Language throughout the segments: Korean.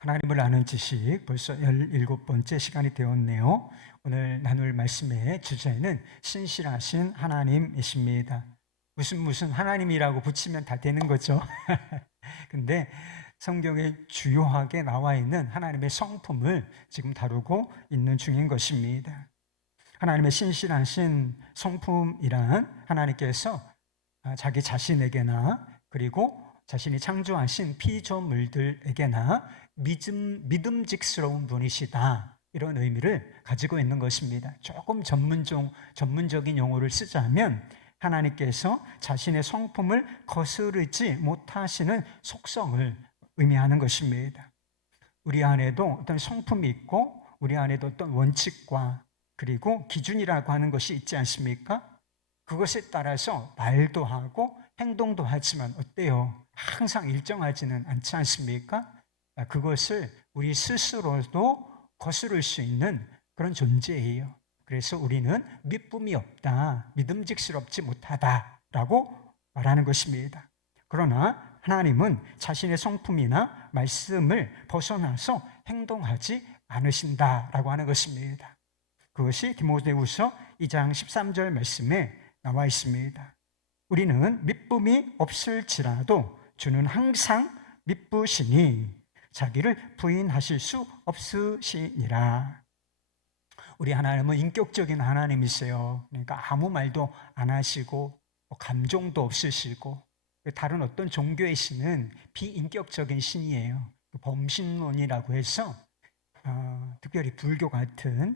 하나님을 아는 지식 벌써 17번째 시간이 되었네요. 오늘 나눌 말씀의 주제는 신실하신 하나님이십니다. 무슨 하나님이라고 붙이면 다 되는 거죠. 근데 성경에 주요하게 나와 있는 하나님의 성품을 지금 다루고 있는 중인 것입니다. 하나님의 신실하신 성품이란 하나님께서 자기 자신에게나 그리고 자신이 창조하신 피조물들에게나 믿음직스러운 분이시다, 이런 의미를 가지고 있는 것입니다. 조금 전문적인 용어를 쓰자면 하나님께서 자신의 성품을 거스르지 못하시는 속성을 의미하는 것입니다. 우리 안에도 어떤 성품이 있고 우리 안에도 어떤 원칙과 그리고 기준이라고 하는 것이 있지 않습니까? 그것에 따라서 말도 하고 행동도 하지만 어때요? 항상 일정하지는 않지 않습니까? 그것을 우리 스스로도 거스를 수 있는 그런 존재예요. 그래서 우리는 믿음이 없다, 믿음직스럽지 못하다라고 말하는 것입니다. 그러나 하나님은 자신의 성품이나 말씀을 벗어나서 행동하지 않으신다라고 하는 것입니다. 그것이 디모데후서 2장 13절 말씀에 나와 있습니다. 우리는 믿음이 없을지라도 주는 항상 믿으시니 자기를 부인하실 수 없으시니라. 우리 하나님은 인격적인 하나님이세요. 그러니까 아무 말도 안 하시고 감정도 없으시고, 다른 어떤 종교의 신은 비인격적인 신이에요. 범신론이라고 해서 특별히 불교 같은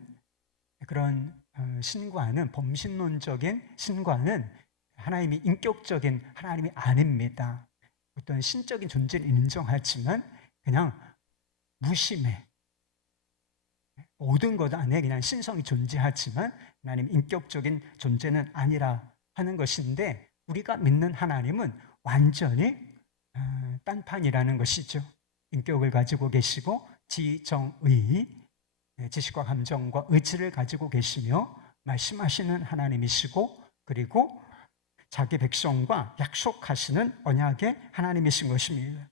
그런 신과는, 범신론적인 신과는 하나님이 인격적인 하나님이 아닙니다. 어떤 신적인 존재를 인정하지만 그냥 무심해. 모든 것 안에 그냥 신성이 존재하지만 하나님 인격적인 존재는 아니라 하는 것인데, 우리가 믿는 하나님은 완전히 딴판이라는 것이죠. 인격을 가지고 계시고 지정의, 지식과 감정과 의지를 가지고 계시며 말씀하시는 하나님이시고, 그리고 자기 백성과 약속하시는 언약의 하나님이신 것입니다.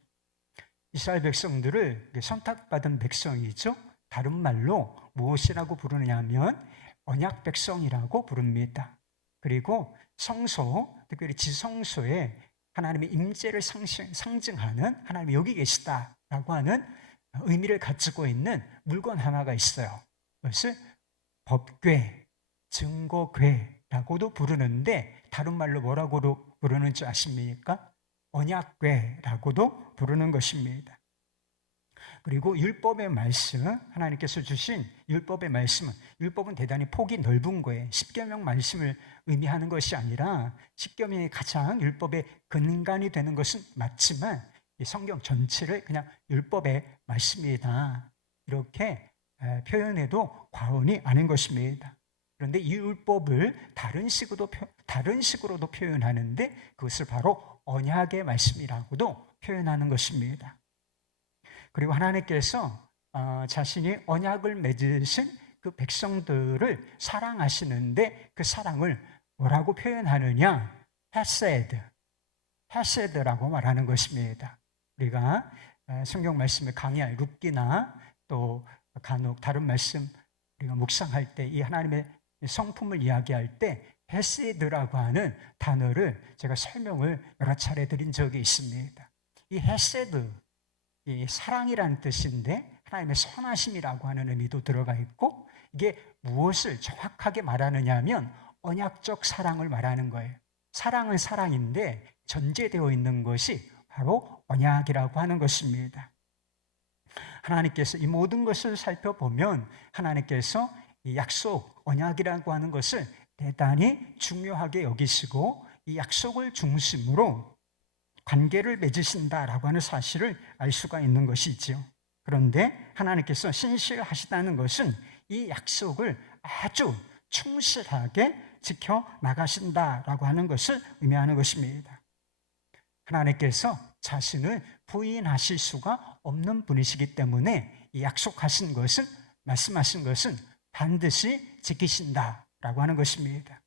이스라엘 백성들을 선택받은 백성이죠. 다른 말로 무엇이라고 부르느냐 하면 언약 백성이라고 부릅니다. 그리고 성소, 특별히 지성소에 하나님의 임재를 상징하는 하나님이 여기 계시다라고 하는 의미를 가지고 있는 물건 하나가 있어요. 그것을 법궤, 증거궤라고도 부르는데 다른 말로 뭐라고 부르는 줄 아십니까? 언약궤라고도 부르는 것입니다. 그리고 율법의 말씀, 하나님께서 주신 율법의 말씀은, 율법은 대단히 폭이 넓은 거예요. 십계명 말씀을 의미하는 것이 아니라 십계명이 가장 율법의 근간이 되는 것은 맞지만 이 성경 전체를 그냥 율법의 말씀이다, 이렇게 표현해도 과언이 아닌 것입니다. 그런데 이 율법을 다른 식으로도 표현하는데 그것을 바로 언약의 말씀이라고도 표현하는 것입니다. 그리고 하나님께서 자신이 언약을 맺으신 그 백성들을 사랑하시는데 그 사랑을 뭐라고 표현하느냐? 헤세드라고 말하는 것입니다. 우리가 성경 말씀을 강의할 룻기나 또 간혹 다른 말씀 우리가 묵상할 때 이 하나님의 성품을 이야기할 때 헤세드라고 하는 단어를 제가 설명을 여러 차례 드린 적이 있습니다. 이 헤세드, 이 사랑이라는 뜻인데 하나님의 선하심이라고 하는 의미도 들어가 있고, 이게 무엇을 정확하게 말하느냐 하면 언약적 사랑을 말하는 거예요. 사랑은 사랑인데 전제되어 있는 것이 바로 언약이라고 하는 것입니다. 하나님께서 이 모든 것을 살펴보면 하나님께서 이 약속, 언약이라고 하는 것을 대단히 중요하게 여기시고 이 약속을 중심으로 관계를 맺으신다라고 하는 사실을 알 수가 있는 것이죠. 그런데 하나님께서 신실하시다는 것은 이 약속을 아주 충실하게 지켜나가신다라고 하는 것을 의미하는 것입니다. 하나님께서 자신을 부인하실 수가 없는 분이시기 때문에 이 약속하신 것은, 말씀하신 것은 반드시 지키신다라고 하는 것입니다.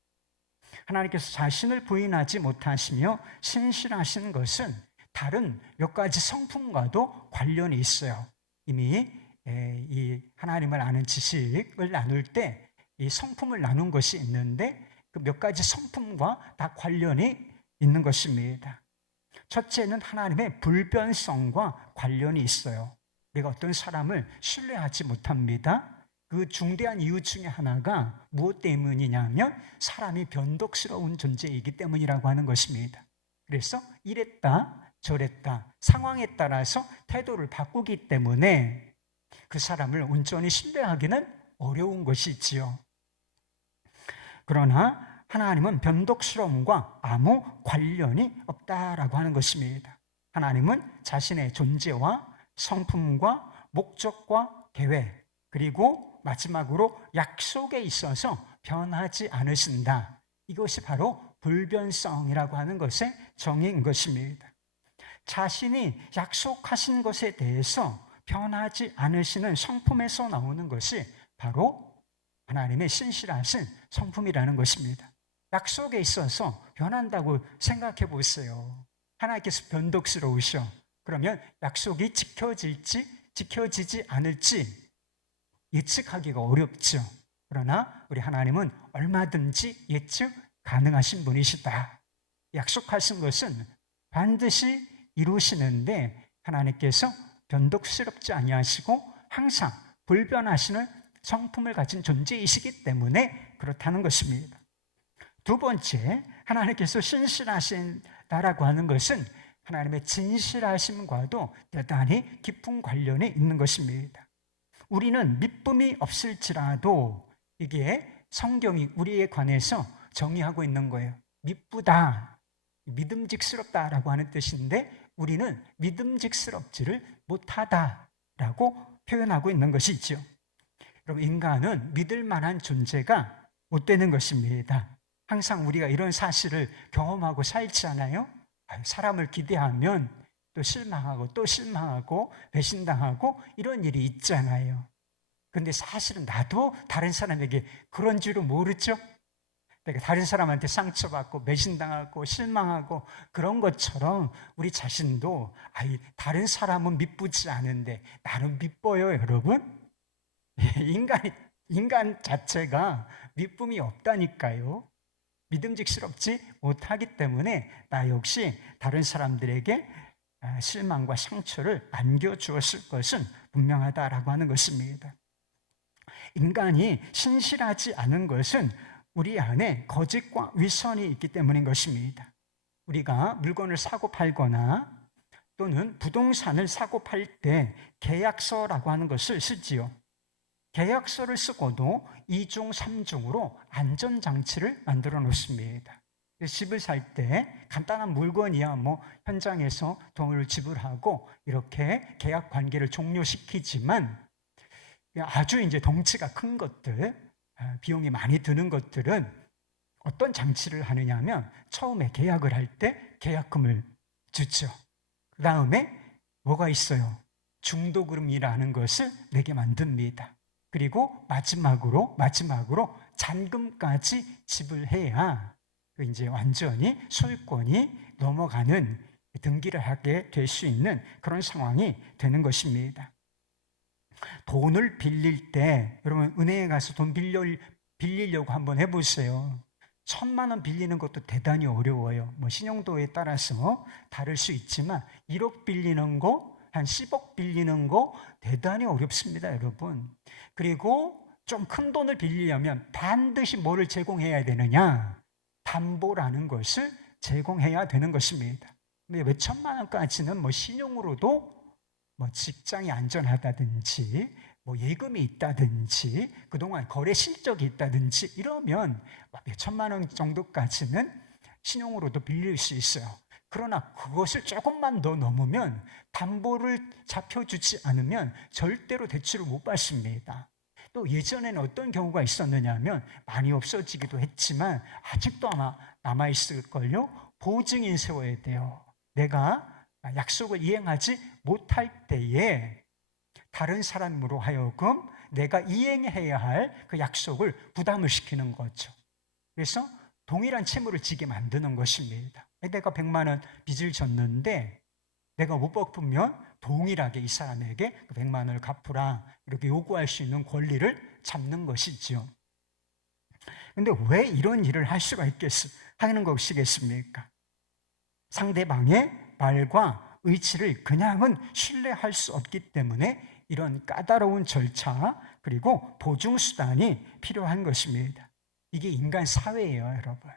하나님께서 자신을 부인하지 못하시며 신실하신 것은 다른 몇 가지 성품과도 관련이 있어요. 이미 이 하나님을 아는 지식을 나눌 때 이 성품을 나눈 것이 있는데 그 몇 가지 성품과 다 관련이 있는 것입니다. 첫째는 하나님의 불변성과 관련이 있어요. 우리가 어떤 사람을 신뢰하지 못합니다. 그 중대한 이유 중에 하나가 무엇 때문이냐면 사람이 변덕스러운 존재이기 때문이라고 하는 것입니다. 그래서 이랬다 저랬다 상황에 따라서 태도를 바꾸기 때문에 그 사람을 온전히 신뢰하기는 어려운 것이지요. 그러나 하나님은 변덕스러움과 아무 관련이 없다라고 하는 것입니다. 하나님은 자신의 존재와 성품과 목적과 계획, 그리고 마지막으로 약속에 있어서 변하지 않으신다. 이것이 바로 불변성이라고 하는 것의 정의인 것입니다. 자신이 약속하신 것에 대해서 변하지 않으시는 성품에서 나오는 것이 바로 하나님의 신실하신 성품이라는 것입니다. 약속에 있어서 변한다고 생각해 보세요. 하나님께서 변덕스러우셔. 그러면 약속이 지켜지지 않을지 예측하기가 어렵죠. 그러나 우리 하나님은 얼마든지 예측 가능하신 분이시다. 약속하신 것은 반드시 이루시는데 하나님께서 변덕스럽지 아니하시고 항상 불변하시는 성품을 가진 존재이시기 때문에 그렇다는 것입니다. 두 번째, 하나님께서 신실하신다라고 하는 것은 하나님의 진실하심과도 대단히 깊은 관련이 있는 것입니다. 우리는 믿음이 없을지라도 이게 성경이 우리에 관해서 정의하고 있는 거예요. 믿부다, 믿음직스럽다라고 하는 뜻인데 우리는 믿음직스럽지를 못하다라고 표현하고 있는 것이죠. 여러분, 인간은 믿을 만한 존재가 못 되는 것입니다. 항상 우리가 이런 사실을 경험하고 살지 않아요? 사람을 기대하면 또 실망하고 배신당하고 이런 일이 있잖아요. 그런데 사실은 나도 다른 사람에게 그런 줄을 모르죠? 내가 다른 사람한테 상처받고 배신당하고 실망하고 그런 것처럼 우리 자신도 다른 사람은 믿부지 않은데 나는 믿어요, 여러분? 인간 자체가 믿음이 없다니까요. 믿음직스럽지 못하기 때문에 나 역시 다른 사람들에게 실망과 상처를 안겨주었을 것은 분명하다라고 하는 것입니다. 인간이 신실하지 않은 것은 우리 안에 거짓과 위선이 있기 때문인 것입니다. 우리가 물건을 사고 팔거나 또는 부동산을 사고 팔 때 계약서라고 하는 것을 쓰지요. 계약서를 쓰고도 2중, 3중으로 안전장치를 만들어 놓습니다. 집을 살 때 간단한 물건이야 현장에서 돈을 지불하고 이렇게 계약 관계를 종료시키지만 아주 이제 덩치가 큰 것들, 비용이 많이 드는 것들은 어떤 장치를 하느냐 하면 처음에 계약을 할 때 계약금을 주죠. 그 다음에 뭐가 있어요? 중도금이라는 것을 내게 만듭니다. 그리고 마지막으로 잔금까지 지불해야 이제 완전히 소유권이 넘어가는 등기를 하게 될 수 있는 그런 상황이 되는 것입니다. 돈을 빌릴 때 여러분 은행에 가서 돈 빌리려고 한번 해보세요. 1,000만 원 빌리는 것도 대단히 어려워요. 신용도에 따라서 다를 수 있지만 1억 빌리는 거, 한 10억 빌리는 거 대단히 어렵습니다, 여러분. 그리고 좀 큰 돈을 빌리려면 반드시 뭐를 제공해야 되느냐? 담보라는 것을 제공해야 되는 것입니다. 몇 천만 원까지는 신용으로도 직장이 안전하다든지 예금이 있다든지 그동안 거래 실적이 있다든지 이러면 몇 천만 원 정도까지는 신용으로도 빌릴 수 있어요. 그러나 그것을 조금만 더 넘으면 담보를 잡혀주지 않으면 절대로 대출을 못 받습니다. 또 예전에는 어떤 경우가 있었느냐 하면 많이 없어지기도 했지만 아직도 아마 남아있을걸요. 보증인 세워야 돼요. 내가 약속을 이행하지 못할 때에 다른 사람으로 하여금 내가 이행해야 할 그 약속을 부담을 시키는 거죠. 그래서 동일한 채무를 지게 만드는 것입니다. 내가 100만 원 빚을 졌는데 내가 못 갚으면 동일하게 이 사람에게 그 100만 원을 갚으라 이렇게 요구할 수 있는 권리를 잡는 것이지요. 근데 왜 이런 일을 할 수가 하는 것이겠습니까? 상대방의 말과 의지를 그냥은 신뢰할 수 없기 때문에 이런 까다로운 절차 그리고 보증수단이 필요한 것입니다. 이게 인간 사회예요, 여러분.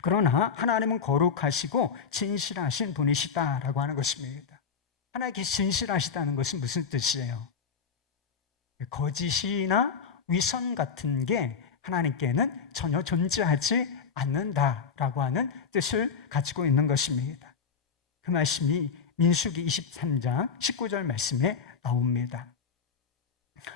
그러나 하나님은 거룩하시고 진실하신 분이시다라고 하는 것입니다. 하나님께서 진실하시다는 것은 무슨 뜻이에요? 거짓이나 위선 같은 게 하나님께는 전혀 존재하지 않는다라고 하는 뜻을 가지고 있는 것입니다. 그 말씀이 민수기 23장 19절 말씀에 나옵니다.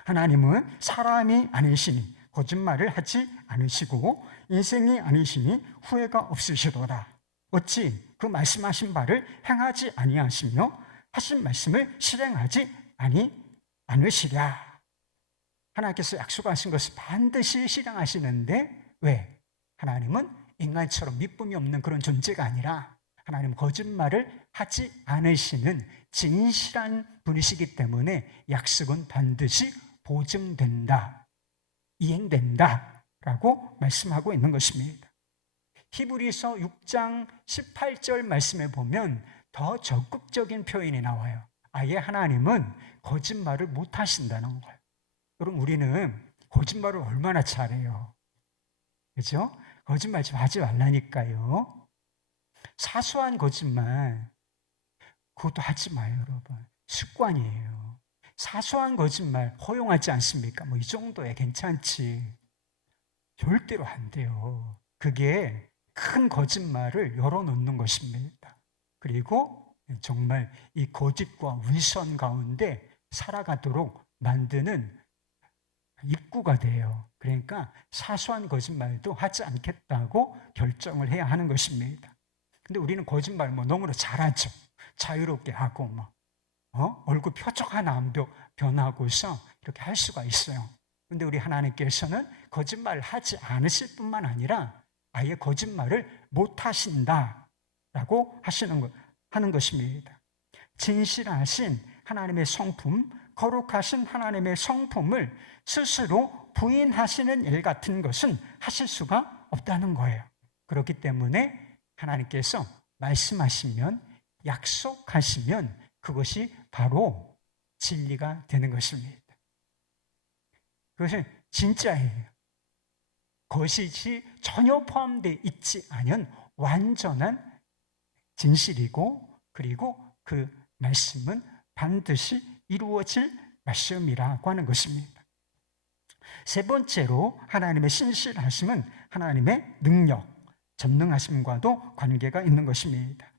하나님은 사람이 아니시니 거짓말을 하지 않으시고 인생이 아니시니 후회가 없으시도다. 어찌 그 말씀하신 바를 행하지 아니하시며 하신 말씀을 실행하지 않으시랴. 하나님께서 약속하신 것을 반드시 실행하시는데 왜? 하나님은 인간처럼 믿음이 없는 그런 존재가 아니라 하나님은 거짓말을 하지 않으시는 진실한 분이시기 때문에 약속은 반드시 보증된다, 이행된다 라고 말씀하고 있는 것입니다. 히브리서 6장 18절 말씀에 보면 더 적극적인 표현이 나와요. 아예 하나님은 거짓말을 못 하신다는 거예요. 여러분, 우리는 거짓말을 얼마나 잘해요. 그렇죠? 거짓말 좀 하지 말라니까요. 사소한 거짓말 그것도 하지 마요, 여러분. 습관이에요. 사소한 거짓말 허용하지 않습니까? 뭐 이 정도야 괜찮지. 절대로 안 돼요. 그게 큰 거짓말을 열어놓는 것입니다. 그리고 정말 이 거짓과 위선 가운데 살아가도록 만드는 입구가 돼요. 그러니까 사소한 거짓말도 하지 않겠다고 결정을 해야 하는 것입니다. 근데 우리는 거짓말 너무나 잘하죠. 자유롭게 하고 얼굴 표정 하나 안 변하고서 이렇게 할 수가 있어요. 근데 우리 하나님께서는 거짓말을 하지 않으실 뿐만 아니라 아예 거짓말을 못 하신다라고 하는 것입니다. 진실하신 하나님의 성품, 거룩하신 하나님의 성품을 스스로 부인하시는 일 같은 것은 하실 수가 없다는 거예요. 그렇기 때문에 하나님께서 말씀하시면, 약속하시면 그것이 바로 진리가 되는 것입니다. 그것은 진짜예요. 거짓이 전혀 포함되어 있지 않은 완전한 진실이고, 그리고 그 말씀은 반드시 이루어질 말씀이라고 하는 것입니다. 세 번째로 하나님의 신실하심은 하나님의 능력, 전능하심과도 관계가 있는 것입니다.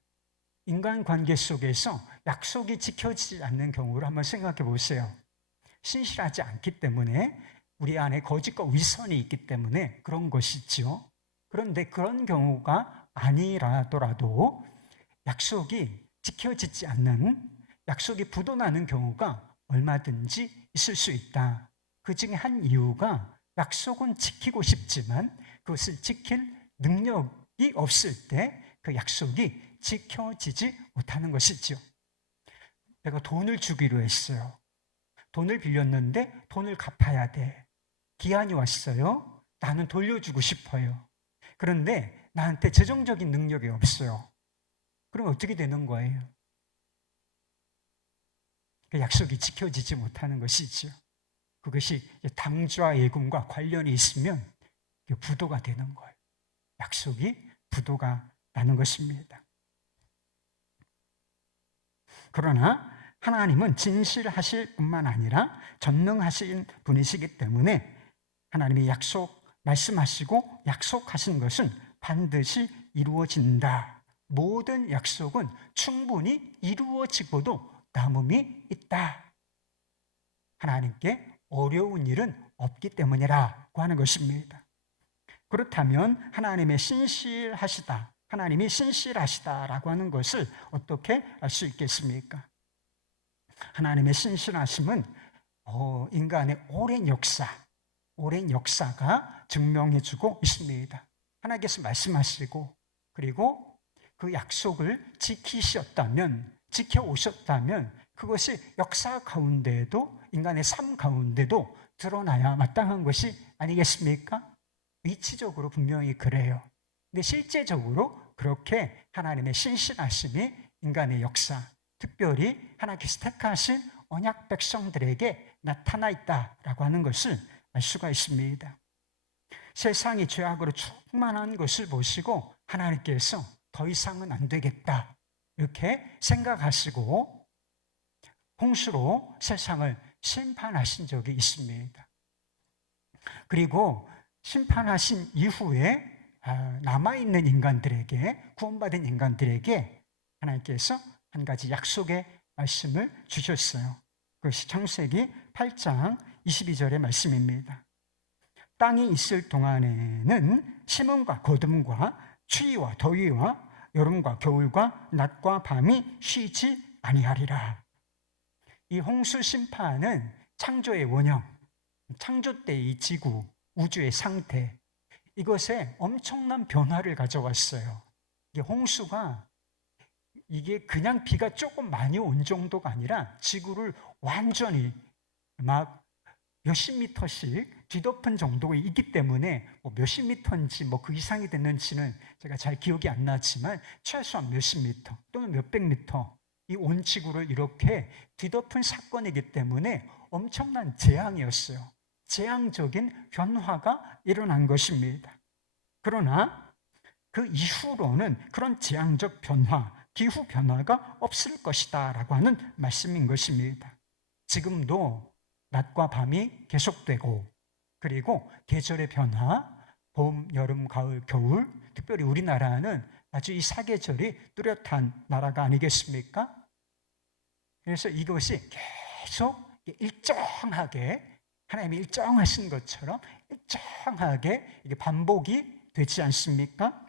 인간관계 속에서 약속이 지켜지지 않는 경우를 한번 생각해 보세요. 신실하지 않기 때문에 우리 안에 거짓과 위선이 있기 때문에 그런 것이죠. 그런데 그런 경우가 아니라더라도 약속이 지켜지지 않는, 약속이 부도나는 경우가 얼마든지 있을 수 있다. 그 중에 한 이유가 약속은 지키고 싶지만 그것을 지킬 능력이 없을 때 그 약속이 지켜지지 못하는 것이죠. 내가 돈을 주기로 했어요. 돈을 빌렸는데 돈을 갚아야 돼. 기한이 왔어요. 나는 돌려주고 싶어요. 그런데 나한테 재정적인 능력이 없어요. 그럼 어떻게 되는 거예요? 그 약속이 지켜지지 못하는 것이죠. 그것이 당좌 예금과 관련이 있으면 부도가 되는 거예요. 약속이 부도가 나는 것입니다. 그러나 하나님은 진실하실 뿐만 아니라 전능하신 분이시기 때문에 하나님이 말씀하시고 약속하신 것은 반드시 이루어진다. 모든 약속은 충분히 이루어지고도 남음이 있다. 하나님께 어려운 일은 없기 때문이라고 하는 것입니다. 그렇다면 하나님이 신실하시다라고 하는 것을 어떻게 알 수 있겠습니까? 하나님의 신실하심은 인간의 오랜 역사가 증명해주고 있습니다. 하나님께서 말씀하시고 그리고 그 약속을 지키셨다면 지켜오셨다면 그것이 역사 가운데에도 인간의 삶 가운데도 드러나야 마땅한 것이 아니겠습니까? 위치적으로 분명히 그래요. 근데 실제적으로 그렇게 하나님의 신실하심이 인간의 역사, 특별히 하나님께서 택하신 언약 백성들에게 나타나 있다라고 하는 것을 알 수가 있습니다. 세상이 죄악으로 충만한 것을 보시고 하나님께서 더 이상은 안 되겠다 이렇게 생각하시고 홍수로 세상을 심판하신 적이 있습니다. 그리고 심판하신 이후에 남아있는 인간들에게, 구원받은 인간들에게 하나님께서 한 가지 약속의 말씀을 주셨어요. 그것이 창세기 8장 22절의 말씀입니다. 땅이 있을 동안에는 심음과 거둠과 추위와 더위와 여름과 겨울과 낮과 밤이 쉬지 아니하리라. 이 홍수 심판은 창조의 원형, 창조 때의 이 지구, 우주의 상태, 이것에 엄청난 변화를 가져왔어요. 이게 홍수가 이게 그냥 비가 조금 많이 온 정도가 아니라 지구를 완전히 막 몇십 미터씩 뒤덮은 정도이기 때문에 몇십 미터인지 그 이상이 됐는지는 제가 잘 기억이 안 나지만 최소한 몇십 미터 또는 몇백 미터 이 온 지구를 이렇게 뒤덮은 사건이기 때문에 엄청난 재앙이었어요. 재앙적인 변화가 일어난 것입니다. 그러나 그 이후로는 그런 재앙적 변화, 기후 변화가 없을 것이다 라고 하는 말씀인 것입니다. 지금도 낮과 밤이 계속되고 그리고 계절의 변화, 봄, 여름, 가을, 겨울, 특별히 우리나라는 아주 이 사계절이 뚜렷한 나라가 아니겠습니까? 그래서 이것이 계속 일정하게 하나님이 일정하신 것처럼 일정하게 이게 반복이 되지 않습니까?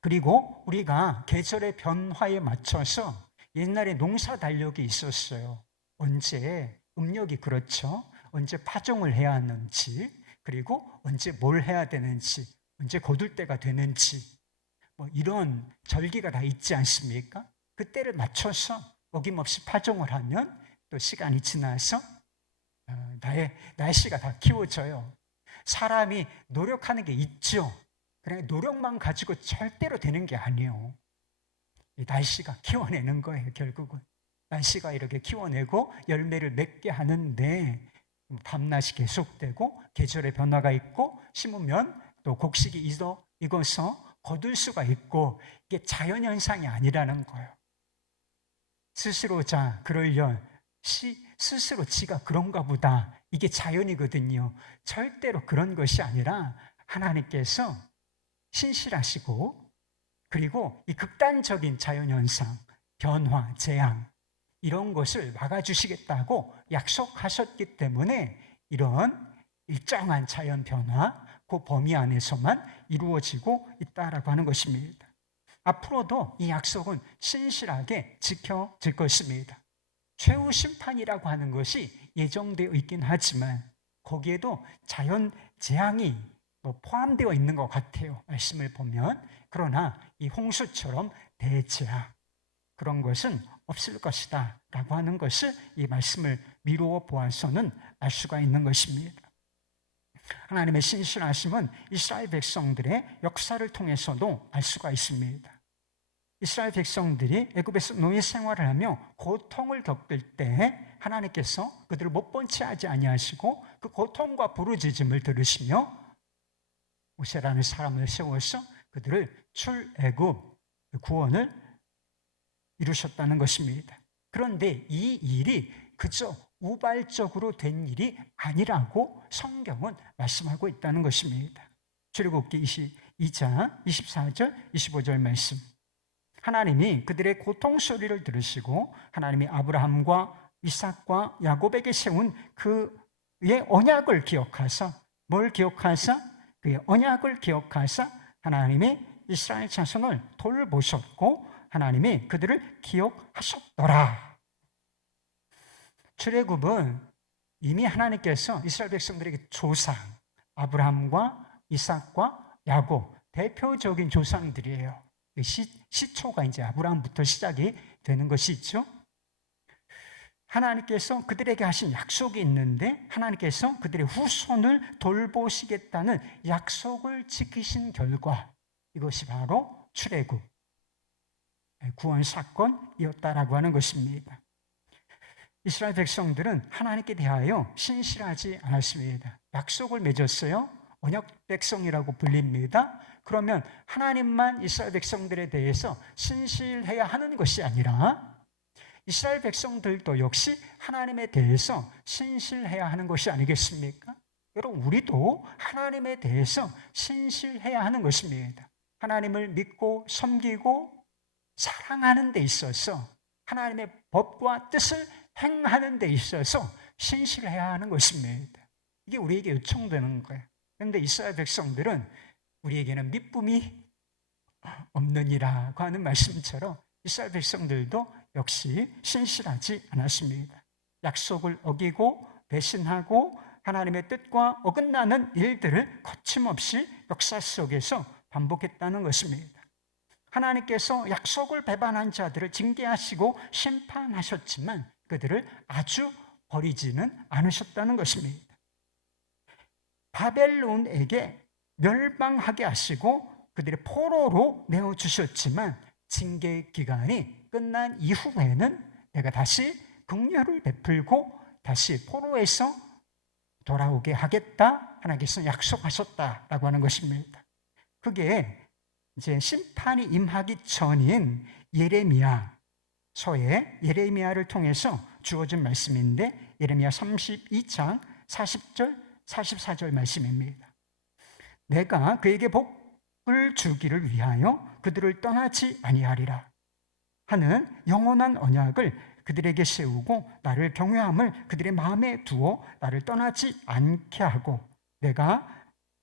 그리고 우리가 계절의 변화에 맞춰서 옛날에 농사 달력이 있었어요. 언제 음력이 그렇죠. 언제 파종을 해야 하는지, 그리고 언제 뭘 해야 되는지, 언제 거둘 때가 되는지, 이런 절기가 다 있지 않습니까? 그때를 맞춰서 어김없이 파종을 하면 또 시간이 지나서 나의 날씨가 다 키워져요. 사람이 노력하는 게 있죠. 그래 노력만 가지고 절대로 되는 게 아니에요. 이 날씨가 키워내는 거예요. 결국은 날씨가 이렇게 키워내고 열매를 맺게 하는데 밤낮이 계속되고 계절의 변화가 있고 심으면 또 곡식이 익어서 거둘 수가 있고 이게 자연현상이 아니라는 거예요. 스스로 그러려니 스스로 지가 그런가 보다 이게 자연이거든요. 절대로 그런 것이 아니라 하나님께서 신실하시고 그리고 이 극단적인 자연현상, 변화, 재앙 이런 것을 막아주시겠다고 약속하셨기 때문에 이런 일정한 자연 변화, 그 범위 안에서만 이루어지고 있다라고 하는 것입니다. 앞으로도 이 약속은 신실하게 지켜질 것입니다. 최후 심판이라고 하는 것이 예정되어 있긴 하지만 거기에도 자연 재앙이 포함되어 있는 것 같아요. 말씀을 보면. 그러나 이 홍수처럼 대재앙 그런 것은 없을 것이다 라고 하는 것을 이 말씀을 미루어 보아서는 알 수가 있는 것입니다. 하나님의 신실하심은 이스라엘 백성들의 역사를 통해서도 알 수가 있습니다. 이스라엘 백성들이 애굽에서 노예 생활을 하며 고통을 겪을 때 하나님께서 그들을 못 본 채 하지 아니하시고 그 고통과 부르짖음을 들으시며 모세라는 사람을 세워서 그들을 출애굽 구원을 이루셨다는 것입니다. 그런데 이 일이 그저 우발적으로 된 일이 아니라고 성경은 말씀하고 있다는 것입니다. 출애굽기 22장 24절 25절 말씀. 하나님이 그들의 고통 소리를 들으시고 하나님이 아브라함과 이삭과 야곱에게 세운 그의 언약을 기억하사 뭘 기억하사? 그의 언약을 기억하사 하나님이 이스라엘 자손을 돌보셨고 하나님이 그들을 기억하셨더라. 출애굽은 이미 하나님께서 이스라엘 백성들에게 조상 아브라함과 이삭과 야곱 대표적인 조상들이에요. 시초가 이제 아브라함부터 시작이 되는 것이 있죠. 하나님께서 그들에게 하신 약속이 있는데 하나님께서 그들의 후손을 돌보시겠다는 약속을 지키신 결과 이것이 바로 출애굽, 구원 사건이었다라고 하는 것입니다. 이스라엘 백성들은 하나님께 대하여 신실하지 않았습니다. 약속을 맺었어요. 언약 백성이라고 불립니다. 그러면 하나님만 이스라엘 백성들에 대해서 신실해야 하는 것이 아니라 이스라엘 백성들도 역시 하나님에 대해서 신실해야 하는 것이 아니겠습니까? 여러분, 우리도 하나님에 대해서 신실해야 하는 것입니다. 하나님을 믿고 섬기고 사랑하는 데 있어서 하나님의 법과 뜻을 행하는 데 있어서 신실해야 하는 것입니다. 이게 우리에게 요청되는 거예요. 그런데 이스라엘 백성들은 우리에게는 믿음이 없느니라고 하는 말씀처럼 이스라엘 백성들도 역시 신실하지 않았습니다. 약속을 어기고 배신하고 하나님의 뜻과 어긋나는 일들을 거침없이 역사 속에서 반복했다는 것입니다. 하나님께서 약속을 배반한 자들을 징계하시고 심판하셨지만 그들을 아주 버리지는 않으셨다는 것입니다. 바벨론에게 멸망하게 하시고 그들의 포로로 내어주셨지만 징계 기간이 끝난 이후에는 내가 다시 긍휼을 베풀고 다시 포로에서 돌아오게 하겠다 하나님께서 약속하셨다라고 하는 것입니다. 그게 이제 심판이 임하기 전인 예레미야서의 예레미야를 통해서 주어진 말씀인데 예레미야 32장 40절 44절 말씀입니다. 내가 그에게 복을 주기를 위하여 그들을 떠나지 아니하리라 하는 영원한 언약을 그들에게 세우고 나를 경외함을 그들의 마음에 두어 나를 떠나지 않게 하고 내가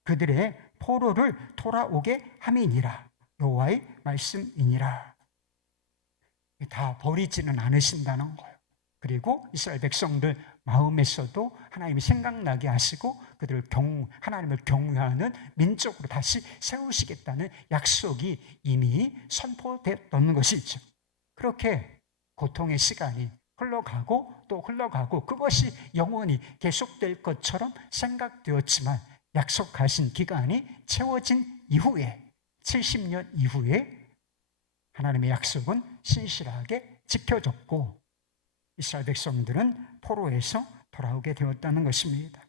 그들의 포로를 돌아오게 함이니라. 여호와의 말씀이니라. 다 버리지는 않으신다는 거예요. 그리고 이스라엘 백성들 마음에서도 하나님이 생각나게 하시고 그들을 하나님을 경외하는 민족으로 다시 세우시겠다는 약속이 이미 선포되었던 것이죠. 그렇게 고통의 시간이 흘러가고 또 흘러가고 그것이 영원히 계속될 것처럼 생각되었지만 약속하신 기간이 채워진 이후에 70년 이후에 하나님의 약속은 신실하게 지켜졌고 이스라엘 백성들은 포로에서 돌아오게 되었다는 것입니다.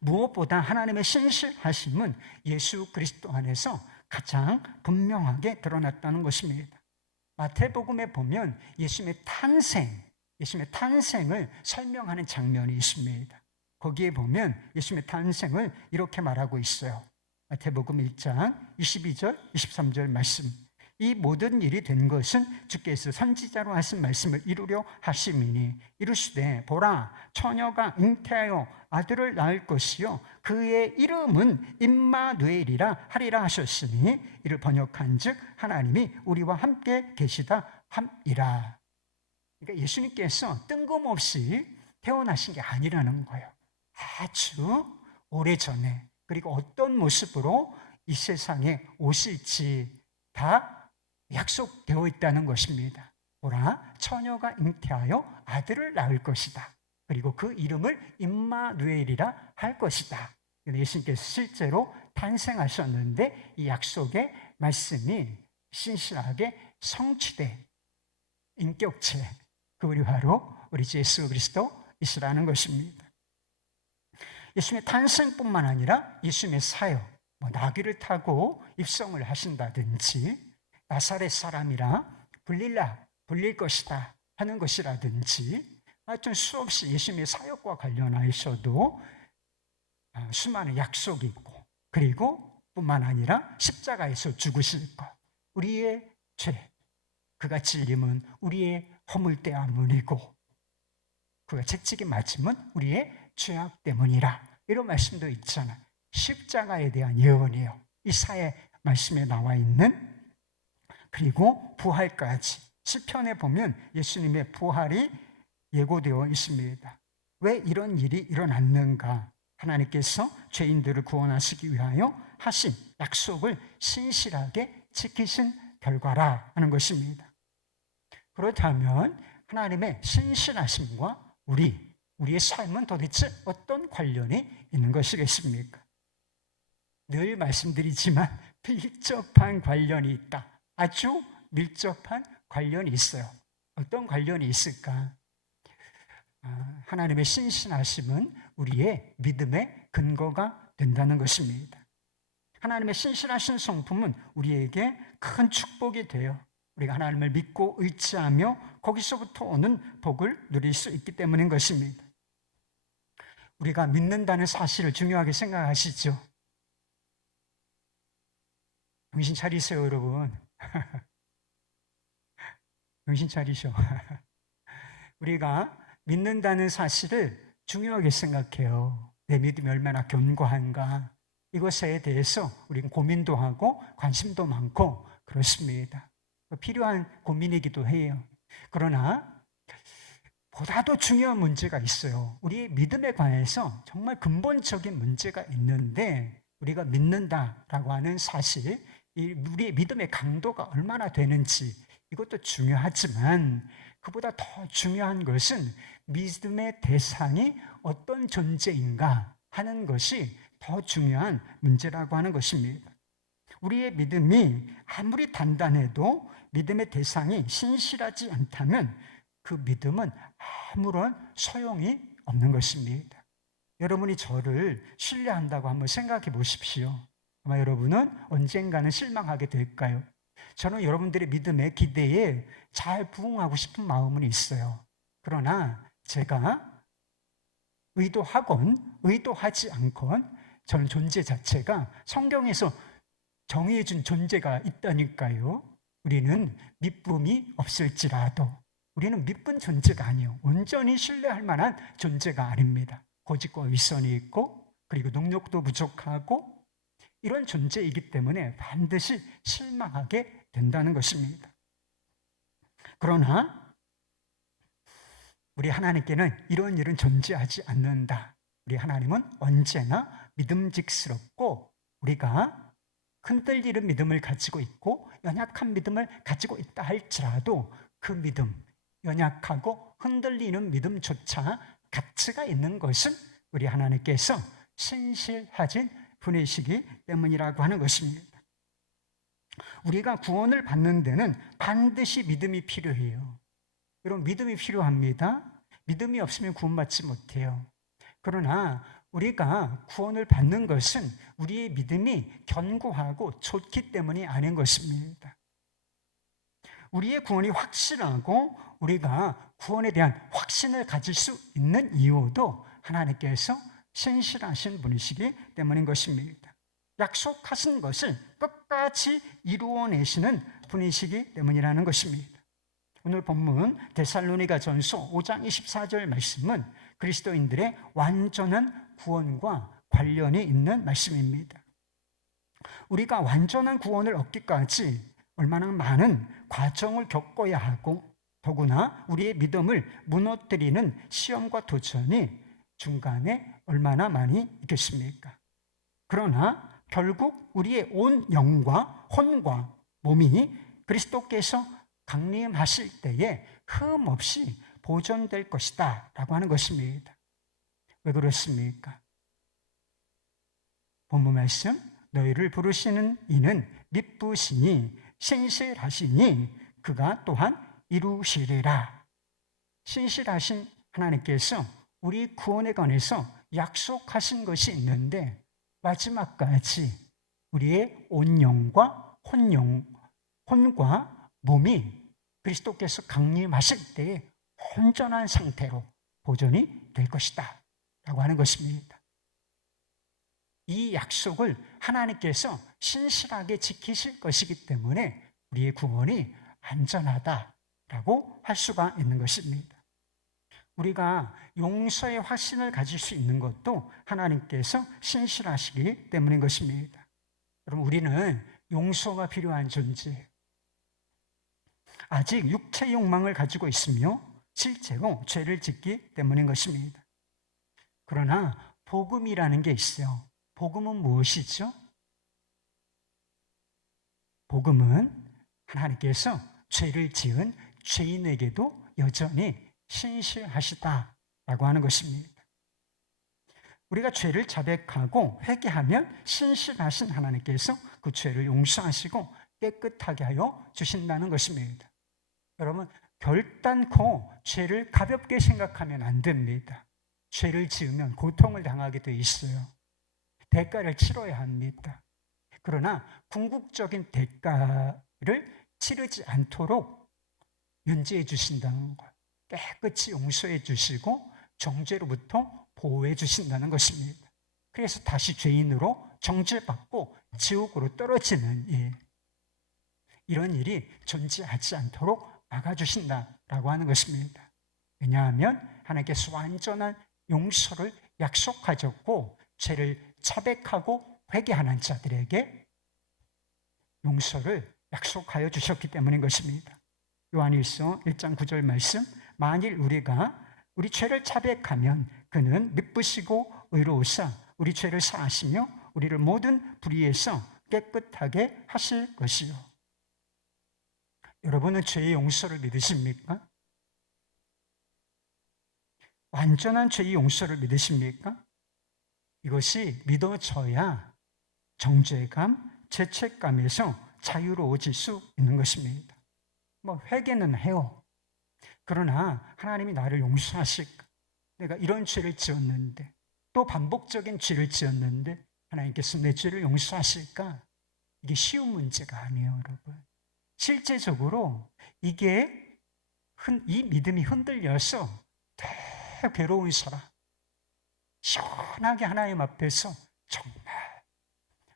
무엇보다 하나님의 신실하심은 예수 그리스도 안에서 가장 분명하게 드러났다는 것입니다. 마태복음에 보면 예수님의 탄생을 설명하는 장면이 있습니다. 거기에 보면 예수님의 탄생을 이렇게 말하고 있어요. 마태복음 1장 22절, 23절 말씀. 이 모든 일이 된 것은 주께서 선지자로 하신 말씀을 이루려 하심이니 이르시되 보라 처녀가 잉태하여 아들을 낳을 것이요 그의 이름은 임마누엘이라 하리라 하셨으니 이를 번역한즉 하나님이 우리와 함께 계시다 함이라. 그러니까 예수님께서 뜬금없이 태어나신 게 아니라는 거예요. 아주 오래전에 그리고 어떤 모습으로 이 세상에 오실지 다 약속되어 있다는 것입니다. 보라, 처녀가 잉태하여 아들을 낳을 것이다. 그리고 그 이름을 임마누엘이라 할 것이다. 예수님께서 실제로 탄생하셨는데 이 약속의 말씀이 신실하게 성취된 인격체, 그분이 바로 우리 주 예수 그리스도이시라는 것입니다. 예수님의 탄생뿐만 아니라 예수님의 사역, 나귀를 타고 입성을 하신다든지 나사렛 사람이라 불릴 것이다 하는 것이라든지 하여튼 수없이 예수님의 사역과 관련하여서도 수많은 약속이 있고 그리고 뿐만 아니라 십자가에서 죽으실 것, 우리의 죄, 그가 찔림은 우리의 허물때문이고 그가 채찍에 맞음은 우리의 죄악 때문이라 이런 말씀도 있잖아요. 십자가에 대한 예언이에요. 이사야 말씀에 나와 있는 그리고 부활까지 시편에 보면 예수님의 부활이 예고되어 있습니다. 왜 이런 일이 일어났는가? 하나님께서 죄인들을 구원하시기 위하여 하신 약속을 신실하게 지키신 결과라 하는 것입니다. 그렇다면 하나님의 신실하심과 우리의 삶은 도대체 어떤 관련이 있는 것이겠습니까? 늘 말씀드리지만 밀접한 관련이 있다. 아주 밀접한 관련이 있어요. 어떤 관련이 있을까? 하나님의 신실하심은 우리의 믿음의 근거가 된다는 것입니다. 하나님의 신실하신 성품은 우리에게 큰 축복이 돼요. 우리가 하나님을 믿고 의지하며 거기서부터 오는 복을 누릴 수 있기 때문인 것입니다. 우리가 믿는다는 사실을 중요하게 생각하시죠? 정신 차리세요, 여러분. 정신 차리셔. 우리가 믿는다는 사실을 중요하게 생각해요. 내 믿음이 얼마나 견고한가. 이것에 대해서 우리는 고민도 하고 관심도 많고 그렇습니다. 필요한 고민이기도 해요. 그러나 보다도 중요한 문제가 있어요. 우리의 믿음에 관해서 정말 근본적인 문제가 있는데 우리가 믿는다라고 하는 사실, 우리의 믿음의 강도가 얼마나 되는지 이것도 중요하지만 그보다 더 중요한 것은 믿음의 대상이 어떤 존재인가 하는 것이 더 중요한 문제라고 하는 것입니다. 우리의 믿음이 아무리 단단해도 믿음의 대상이 신실하지 않다면 그 믿음은 아무런 소용이 없는 것입니다. 여러분이 저를 신뢰한다고 한번 생각해 보십시오. 아마 여러분은 언젠가는 실망하게 될까요? 저는 여러분들의 믿음에 기대에 잘 부응하고 싶은 마음은 있어요. 그러나 제가 의도하건 의도하지 않건 저는 존재 자체가 성경에서 정의해 준 존재가 있다니까요. 우리는 믿음이 없을지라도 우리는 믿은 존재가 아니에요. 온전히 신뢰할 만한 존재가 아닙니다. 고집과 위선이 있고 그리고 능력도 부족하고 이런 존재이기 때문에 반드시 실망하게 된다는 것입니다. 그러나 우리 하나님께는 이런 일은 존재하지 않는다. 우리 하나님은 언제나 믿음직스럽고 우리가 흔들리는 믿음을 가지고 있고 연약한 믿음을 가지고 있다 할지라도 그 믿음, 연약하고 흔들리는 믿음조차 가치가 있는 것은 우리 하나님께서 신실하신 분이시기 때문이라고 하는 것입니다. 우리가 구원을 받는 데는 반드시 믿음이 필요해요. 여러분, 믿음이 필요합니다. 믿음이 없으면 구원받지 못해요. 그러나 우리가 구원을 받는 것은 우리의 믿음이 견고하고 좋기 때문이 아닌 것입니다. 우리의 구원이 확실하고 우리가 구원에 대한 확신을 가질 수 있는 이유도 하나님께서 신실하신 분이시기 때문인 것입니다. 약속하신 것을 끝까지 이루어내시는 분이시기 때문이라는 것입니다. 오늘 본문 데살로니가전서 5장 24절 말씀은 그리스도인들의 완전한 구원과 관련이 있는 말씀입니다. 우리가 완전한 구원을 얻기까지 얼마나 많은 과정을 겪어야 하고 더구나 우리의 믿음을 무너뜨리는 시험과 도전이 중간에 얼마나 많이 있겠습니까? 그러나 결국 우리의 온 영과 혼과 몸이 그리스도께서 강림하실 때에 흠없이 보존될 것이다 라고 하는 것입니다. 왜 그렇습니까? 본문 말씀, 너희를 부르시는 이는 미쁘시니 신실하시니 그가 또한 이루시리라. 신실하신 하나님께서 우리 구원에 관해서 약속하신 것이 있는데 마지막까지 우리의 온 영과 혼과 몸이 그리스도께서 강림하실 때에 온전한 상태로 보존이 될 것이다 라고 하는 것입니다. 이 약속을 하나님께서 신실하게 지키실 것이기 때문에 우리의 구원이 안전하다라고 할 수가 있는 것입니다. 우리가 용서의 확신을 가질 수 있는 것도 하나님께서 신실하시기 때문인 것입니다. 여러분, 우리는 용서가 필요한 존재예요. 아직 육체 욕망을 가지고 있으며 실제로 죄를 짓기 때문인 것입니다. 그러나 복음이라는 게 있어요. 복음은 무엇이죠? 복음은 하나님께서 죄를 지은 죄인에게도 여전히 신실하시다라고 하는 것입니다. 우리가 죄를 자백하고 회개하면 신실하신 하나님께서 그 죄를 용서하시고 깨끗하게 하여 주신다는 것입니다. 여러분, 결단코 죄를 가볍게 생각하면 안 됩니다. 죄를 지으면 고통을 당하게 돼 있어요. 대가를 치러야 합니다. 그러나 궁극적인 대가를 치르지 않도록 면제해 주신다는 것, 깨끗이 용서해 주시고 정죄로부터 보호해 주신다는 것입니다. 그래서 다시 죄인으로 정죄받고 지옥으로 떨어지는 일, 이런 일이 존재하지 않도록 막아주신다라고 하는 것입니다. 왜냐하면 하나님께서 완전한 용서를 약속하셨고 죄를 자백하고 회개하는 자들에게 용서를 약속하여 주셨기 때문인 것입니다. 요한일서 1장 9절 말씀, 만일 우리가 우리 죄를 자백하면 그는 미쁘시고 의로우사 우리 죄를 사하시며 우리를 모든 불의에서 깨끗하게 하실 것이요. 여러분은 죄의 용서를 믿으십니까? 완전한 죄의 용서를 믿으십니까? 이것이 믿어져야 정죄감, 죄책감에서 자유로워질 수 있는 것입니다. 회개는 해요. 그러나 하나님이 나를 용서하실까? 내가 이런 죄를 지었는데, 또 반복적인 죄를 지었는데 하나님께서 내 죄를 용서하실까? 이게 쉬운 문제가 아니에요, 여러분. 실제적으로 이게 이 믿음이 흔들려서 되게 괴로운 사람, 시원하게 하나님 앞에서 정말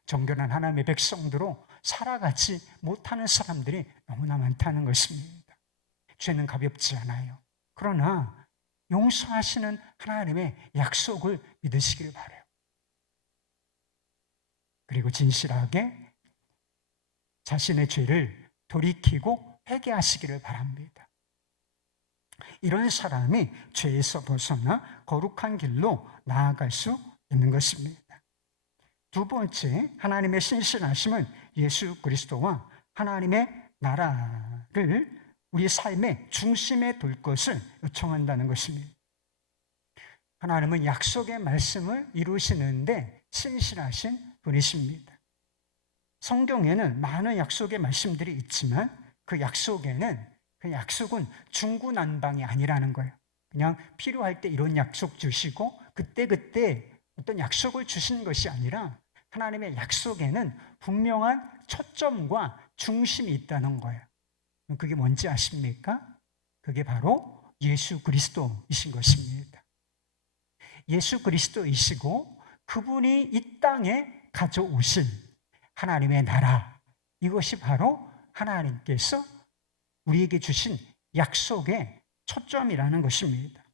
정결한 하나님의 백성들로 살아가지 못하는 사람들이 너무나 많다는 것입니다. 죄는 가볍지 않아요. 그러나 용서하시는 하나님의 약속을 믿으시길 바라요. 그리고 진실하게 자신의 죄를 돌이키고 회개하시기를 바랍니다. 이런 사람이 죄에서 벗어나 거룩한 길로 나아갈 수 있는 것입니다. 두 번째, 하나님의 신실하심은 예수 그리스도와 하나님의 나라를 우리 삶의 중심에 둘 것을 요청한다는 것입니다. 하나님은 약속의 말씀을 이루시는데 신실하신 분이십니다. 성경에는 많은 약속의 말씀들이 있지만 그 약속은 중구난방이 아니라는 거예요. 그냥 필요할 때 이런 약속 주시고 그때그때 어떤 약속을 주시는 것이 아니라 하나님의 약속에는 분명한 초점과 중심이 있다는 거예요. 그게 뭔지 아십니까? 그게 바로 예수 그리스도이신 것입니다. 예수 그리스도이시고 그분이 이 땅에 가져오신 하나님의 나라, 이것이 바로 하나님께서 우리에게 주신 약속의 초점이라는 것입니다.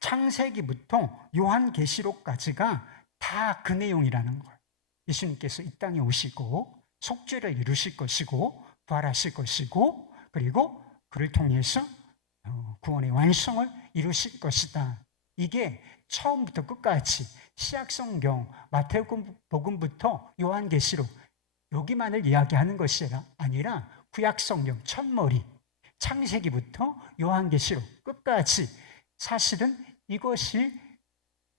창세기부터 요한계시록까지가 다 그 내용이라는 거예요. 예수님께서 이 땅에 오시고 속죄를 이루실 것이고 부활하실 것이고 그리고 그를 통해서 구원의 완성을 이루실 것이다. 이게 처음부터 끝까지 신약성경 마태복음부터 요한계시록 여기만을 이야기하는 것이 아니라 구약성경 첫머리 창세기부터 요한계시록 끝까지 사실은 이것이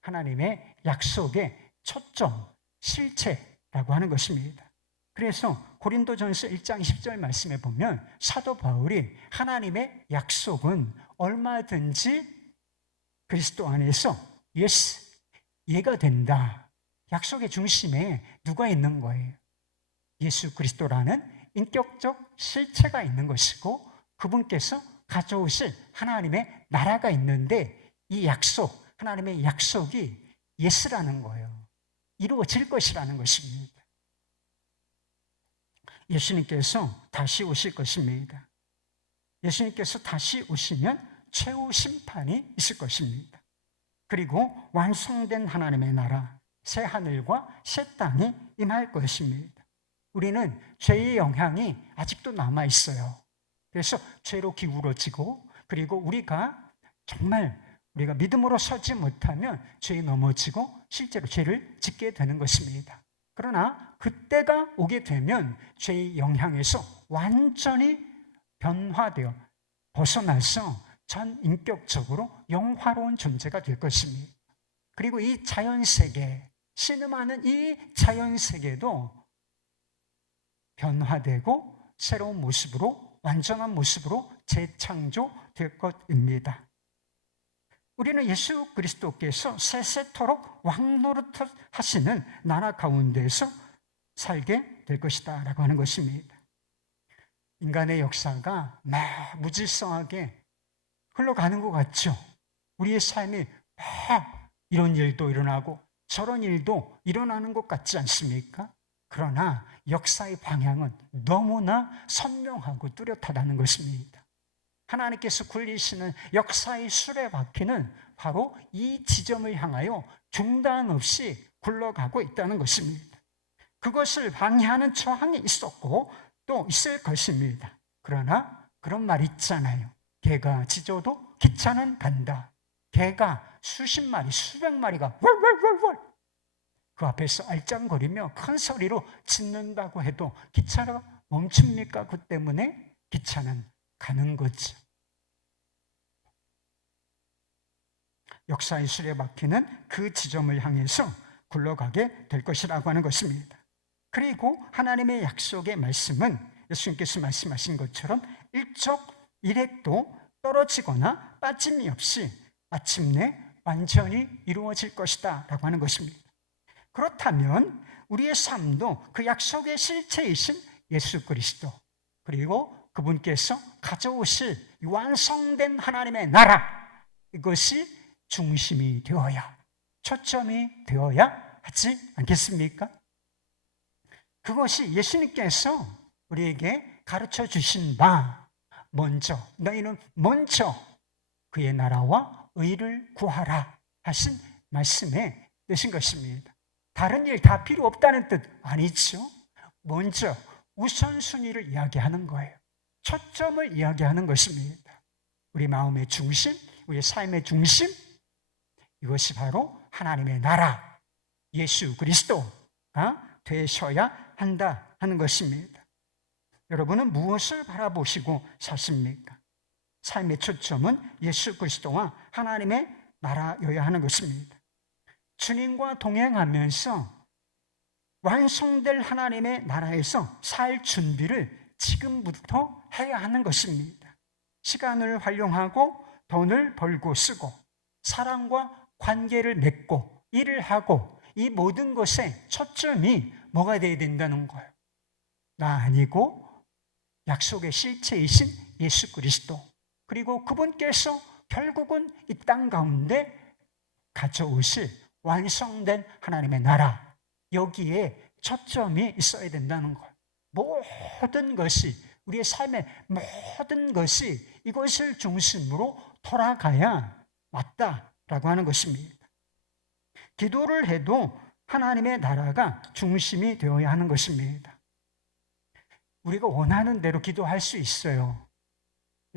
하나님의 약속의 초점, 실체라고 하는 것입니다. 그래서 고린도전서 1장 10절 말씀에 보면 사도 바울이 하나님의 약속은 얼마든지 그리스도 안에서 예가 된다. 약속의 중심에 누가 있는 거예요? 예수 그리스도라는 인격적 실체가 있는 것이고 그분께서 가져오실 하나님의 나라가 있는데 이 약속, 하나님의 약속이 예스라는 거예요. 이루어질 것이라는 것입니다. 예수님께서 다시 오실 것입니다. 예수님께서 다시 오시면 최후 심판이 있을 것입니다. 그리고 완성된 하나님의 나라, 새 하늘과 새 땅이 임할 것입니다. 우리는 죄의 영향이 아직도 남아있어요. 그래서 죄로 기울어지고 그리고 우리가 믿음으로 서지 못하면 죄에 넘어지고 실제로 죄를 짓게 되는 것입니다. 그러나 그때가 오게 되면 죄의 영향에서 완전히 변화되어 벗어나서 전 인격적으로 영화로운 존재가 될 것입니다. 그리고 이 자연세계, 신음하는 이 자연세계도 변화되고 새로운 모습으로, 완전한 모습으로 재창조될 것입니다. 우리는 예수 그리스도께서 세세토록 왕노릇 하시는 나라 가운데서 살게 될 것이다 라고 하는 것입니다. 인간의 역사가 막 무질서하게 흘러가는 것 같죠. 우리의 삶이 막 이런 일도 일어나고 저런 일도 일어나는 것 같지 않습니까? 그러나 역사의 방향은 너무나 선명하고 뚜렷하다는 것입니다. 하나님께서 굴리시는 역사의 수레바퀴는 바로 이 지점을 향하여 중단 없이 굴러가고 있다는 것입니다. 그것을 방해하는 저항이 있었고 또 있을 것입니다. 그러나 그런 말 있잖아요. 개가 짖어도 기차는 간다. 개가 수십 마리, 수백 마리가 월월월월 그 앞에서 알짱거리며 큰 소리로 짖는다고 해도 기차가 멈춥니까? 그 때문에 기차는 가는 거죠. 역사의 수레바퀴는 그 지점을 향해서 굴러가게 될 것이라고 하는 것입니다. 그리고 하나님의 약속의 말씀은 예수님께서 말씀하신 것처럼 일적일획도 떨어지거나 빠짐이 없이 마침내 완전히 이루어질 것이다 라고 하는 것입니다. 그렇다면 우리의 삶도 그 약속의 실체이신 예수 그리스도, 그리고 그분께서 가져오실 완성된 하나님의 나라, 이것이 중심이 되어야, 초점이 되어야 하지 않겠습니까? 그것이 예수님께서 우리에게 가르쳐 주신 바, 먼저 너희는 먼저 그의 나라와 의를 구하라 하신 말씀의 뜻인 것입니다. 다른 일 다 필요 없다는 뜻 아니죠. 먼저 우선순위를 이야기하는 거예요. 초점을 이야기하는 것입니다. 우리 마음의 중심, 우리 삶의 중심, 이것이 바로 하나님의 나라, 예수 그리스도가 되셔야 한다 하는 것입니다. 여러분은 무엇을 바라보시고 사십니까? 삶의 초점은 예수 그리스도와 하나님의 나라여야 하는 것입니다. 주님과 동행하면서 완성될 하나님의 나라에서 살 준비를 지금부터 해야 하는 것입니다. 시간을 활용하고 돈을 벌고 쓰고 사람과 관계를 맺고 일을 하고 이 모든 것에 초점이 뭐가 되어야 된다는 거예요. 나 아니고 약속의 실체이신 예수 그리스도, 그리고 그분께서 결국은 이 땅 가운데 가져오실 완성된 하나님의 나라, 여기에 초점이 있어야 된다는 거예요. 모든 것이, 우리의 삶의 모든 것이 이것을 중심으로 돌아가야 맞다라고 하는 것입니다. 기도를 해도 하나님의 나라가 중심이 되어야 하는 것입니다. 우리가 원하는 대로 기도할 수 있어요.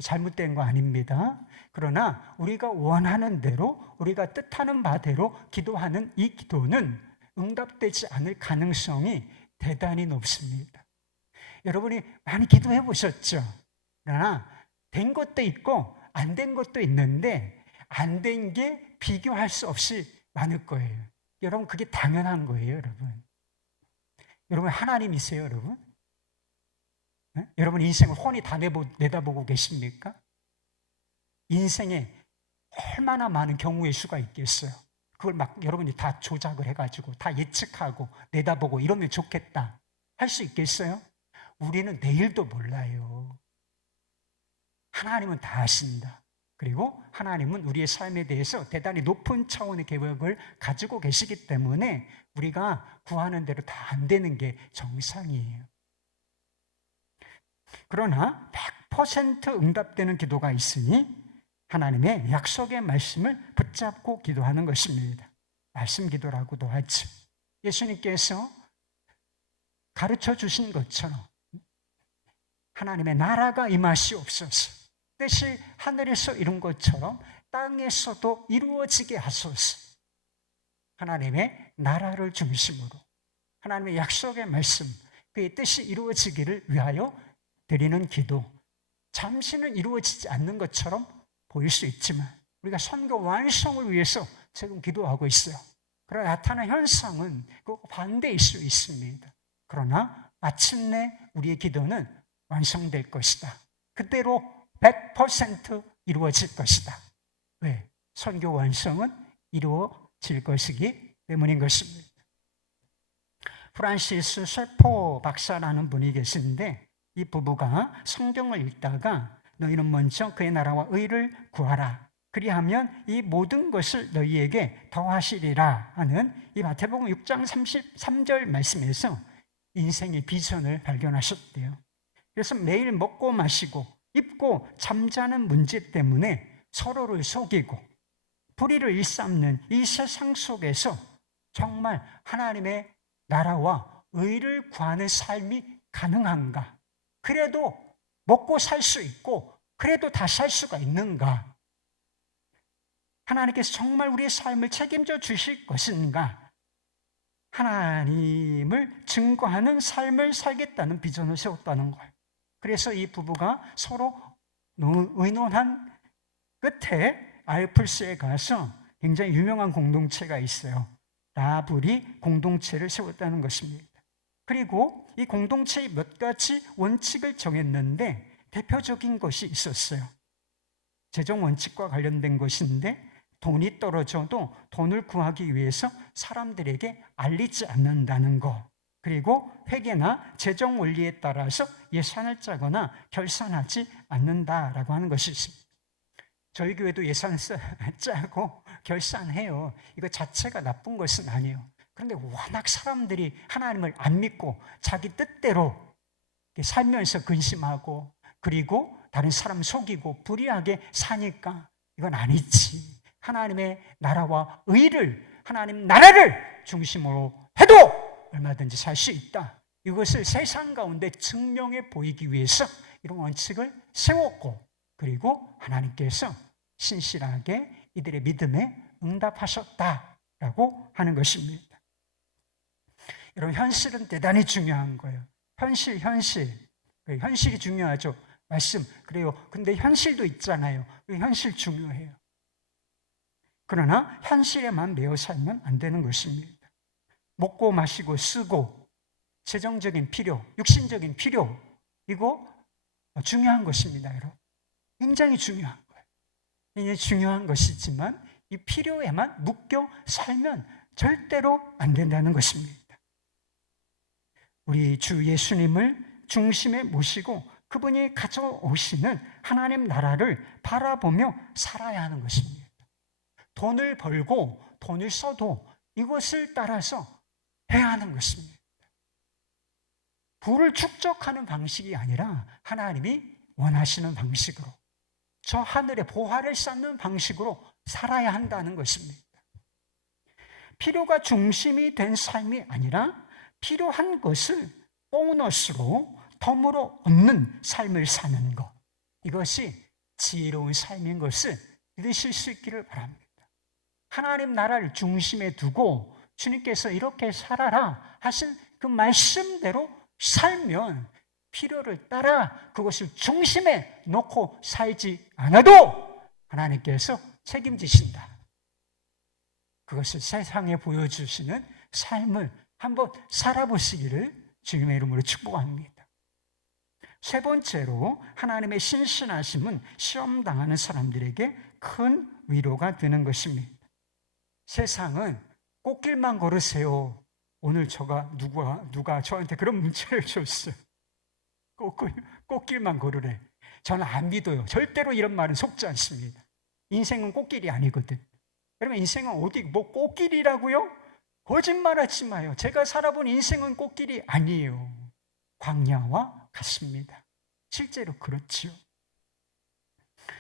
잘못된 거 아닙니다. 그러나 우리가 원하는 대로, 우리가 뜻하는 바대로 기도하는 이 기도는 응답되지 않을 가능성이 대단히 높습니다. 여러분이 많이 기도해 보셨죠? 그러나 된 것도 있고 안 된 것도 있는데 안 된 게 비교할 수 없이 많을 거예요. 여러분, 그게 당연한 거예요, 여러분. 여러분, 하나님이세요, 여러분? 네? 여러분 인생을 훤히 다 내다보고 계십니까? 인생에 얼마나 많은 경우의 수가 있겠어요. 그걸 막 여러분이 다 조작을 해가지고 다 예측하고 내다보고 이러면 좋겠다 할 수 있겠어요? 우리는 내일도 몰라요. 하나님은 다 아신다. 그리고 하나님은 우리의 삶에 대해서 대단히 높은 차원의 계획을 가지고 계시기 때문에 우리가 구하는 대로 다 안 되는 게 정상이에요. 그러나 100% 응답되는 기도가 있으니 하나님의 약속의 말씀을 붙잡고 기도하는 것입니다. 말씀 기도라고도 하죠. 예수님께서 가르쳐 주신 것처럼 하나님의 나라가 임하시옵소서, 뜻이 하늘에서 이룬 것처럼 땅에서도 이루어지게 하소서. 하나님의 나라를 중심으로 하나님의 약속의 말씀, 그의 뜻이 이루어지기를 위하여 드리는 기도, 잠시는 이루어지지 않는 것처럼 보일 수 있지만 우리가 선교 완성을 위해서 지금 기도하고 있어요. 그러나 나타난 현상은 그 반대일 수 있습니다. 그러나 마침내 우리의 기도는 완성될 것이다. 그대로 100% 이루어질 것이다. 왜? 선교 완성은 이루어질 것이기 때문인 것입니다. 프란시스 셰퍼 박사라는 분이 계신데 이 부부가 성경을 읽다가 너희는 먼저 그의 나라와 의를 구하라. 그리하면 이 모든 것을 너희에게 더하시리라 하는 이 마태복음 6장 33절 말씀에서 인생의 비전을 발견하셨대요. 그래서 매일 먹고 마시고 입고 잠자는 문제 때문에 서로를 속이고 불의를 일삼는 이 세상 속에서 정말 하나님의 나라와 의를 구하는 삶이 가능한가? 그래도 먹고 살 수 있고 그래도 다 살 수가 있는가? 하나님께서 정말 우리의 삶을 책임져 주실 것인가? 하나님을 증거하는 삶을 살겠다는 비전을 세웠다는 거예요. 그래서 이 부부가 서로 의논한 끝에 알프스에 가서 굉장히 유명한 공동체가 있어요. 라브리 공동체를 세웠다는 것입니다. 그리고 이 공동체의 몇 가지 원칙을 정했는데 대표적인 것이 있었어요. 재정 원칙과 관련된 것인데 돈이 떨어져도 돈을 구하기 위해서 사람들에게 알리지 않는다는 것. 그리고 회계나 재정 원리에 따라서 예산을 짜거나 결산하지 않는다라고 하는 것이 있습니다. 저희 교회도 예산 짜고 결산해요. 이거 자체가 나쁜 것은 아니에요. 그런데 워낙 사람들이 하나님을 안 믿고 자기 뜻대로 살면서 근심하고 그리고 다른 사람 속이고 불의하게 사니까 이건 아니지. 하나님의 나라와 의를, 하나님 나라를 중심으로 해도 얼마든지 살 수 있다. 이것을 세상 가운데 증명해 보이기 위해서 이런 원칙을 세웠고 그리고 하나님께서 신실하게 이들의 믿음에 응답하셨다라고 하는 것입니다. 여러분, 현실은 대단히 중요한 거예요. 현실이 중요하죠. 말씀, 그래요. 근데 현실도 있잖아요. 현실 중요해요. 그러나 현실에만 매여 살면 안 되는 것입니다. 먹고 마시고 쓰고 재정적인 필요, 육신적인 필요, 이거 중요한 것입니다, 여러분. 굉장히 중요한 거예요. 이게 중요한 것이지만 이 필요에만 묶여 살면 절대로 안 된다는 것입니다. 우리 주 예수님을 중심에 모시고 그분이 가져오시는 하나님 나라를 바라보며 살아야 하는 것입니다. 돈을 벌고 돈을 써도 이것을 따라서 해야 하는 것입니다. 부를 축적하는 방식이 아니라 하나님이 원하시는 방식으로 저 하늘의 보화를 쌓는 방식으로 살아야 한다는 것입니다. 필요가 중심이 된 삶이 아니라 필요한 것을 보너스로 덤으로 얻는 삶을 사는 것, 이것이 지혜로운 삶인 것을 믿으실 수 있기를 바랍니다. 하나님 나라를 중심에 두고 주님께서 이렇게 살아라 하신 그 말씀대로 살면 필요를 따라 그것을 중심에 놓고 살지 않아도 하나님께서 책임지신다. 그것을 세상에 보여주시는 삶을 한번 살아보시기를 주님의 이름으로 축복합니다. 세 번째로 하나님의 신실하심은 시험당하는 사람들에게 큰 위로가 되는 것입니다. 세상은 꽃길만 걸으세요. 오늘 누가 저한테 그런 문자를 줬어요. 꽃길만 걸으래. 저는 안 믿어요. 절대로 이런 말은 속지 않습니다. 인생은 꽃길이 아니거든. 여러분, 인생은 어디 꽃길이라고요? 거짓말하지 마요. 제가 살아본 인생은 꽃길이 아니에요. 광야와 같습니다. 실제로 그렇지요.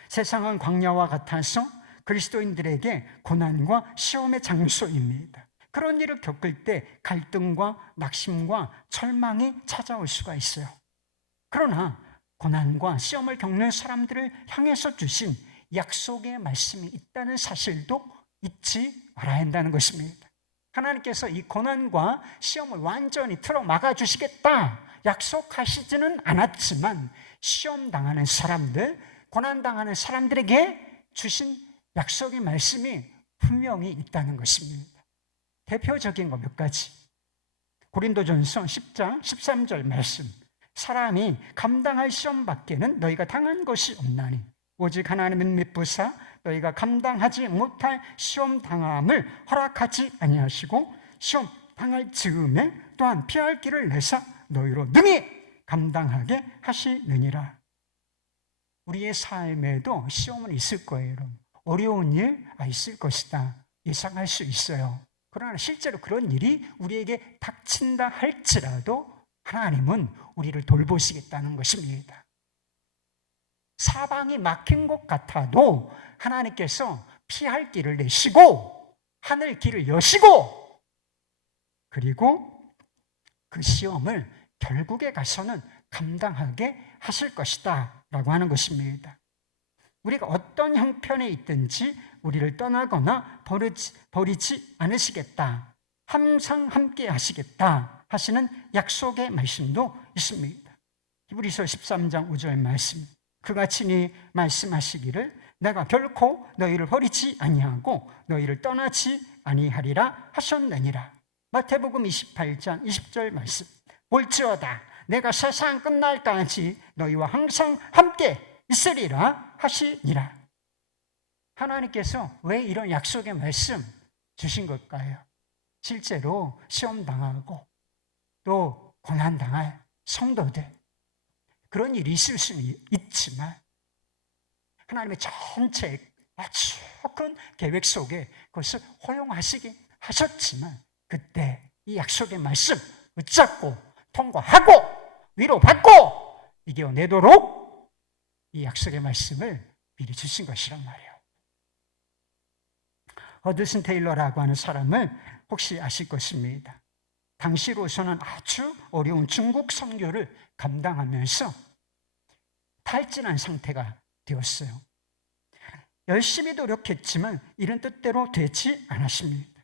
세상은 광야와 같아서 그리스도인들에게 고난과 시험의 장소입니다. 그런 일을 겪을 때 갈등과 낙심과 절망이 찾아올 수가 있어요. 그러나 고난과 시험을 겪는 사람들을 향해서 주신 약속의 말씀이 있다는 사실도 잊지 말아야 한다는 것입니다. 하나님께서 이 고난과 시험을 완전히 틀어 막아주시겠다 약속하시지는 않았지만 시험 당하는 사람들, 고난 당하는 사람들에게 주신 약속의 말씀이 분명히 있다는 것입니다. 대표적인 거 몇 가지. 고린도전서 10장 13절 말씀. 사람이 감당할 시험 밖에는 너희가 당한 것이 없나니 오직 하나님은 미쁘사 너희가 감당하지 못할 시험 당함을 허락하지 아니하시고 시험 당할 즈음에 또한 피할 길을 내사 너희로 능히 감당하게 하시느니라. 우리의 삶에도 시험은 있을 거예요. 어려운 일 있을 것이다 예상할 수 있어요. 그러나 실제로 그런 일이 우리에게 닥친다 할지라도 하나님은 우리를 돌보시겠다는 것입니다. 사방이 막힌 것 같아도 하나님께서 피할 길을 내시고 하늘 길을 여시고 그리고 그 시험을 결국에 가서는 감당하게 하실 것이다 라고 하는 것입니다. 우리가 어떤 형편에 있든지 우리를 떠나거나 버리지 않으시겠다, 항상 함께 하시겠다 하시는 약속의 말씀도 있습니다. 히브리서 13장 5절 말씀, 그가 친히 말씀하시기를 내가 결코 너희를 버리지 아니하고 너희를 떠나지 아니하리라 하셨느니라. 마태복음 28장 20절 말씀, 볼지어다 내가 세상 끝날까지 너희와 항상 함께 있으리라 하시니라. 하나님께서 왜 이런 약속의 말씀 주신 걸까요? 실제로 시험당하고 또 고난당할 성도들, 그런 일이 있을 수는 있지만 하나님의 전체 아주 큰 계획 속에 그것을 허용하시긴 하셨지만 그때 이 약속의 말씀 붙잡고 통과하고 위로받고 이겨내도록 이 약속의 말씀을 미리 주신 것이란 말이에요. 허드슨 테일러라고 하는 사람을 혹시 아실 것입니다. 당시로서는 아주 어려운 중국 선교를 감당하면서 탈진한 상태가 되었어요. 열심히 노력했지만 이런 뜻대로 되지 않았습니다.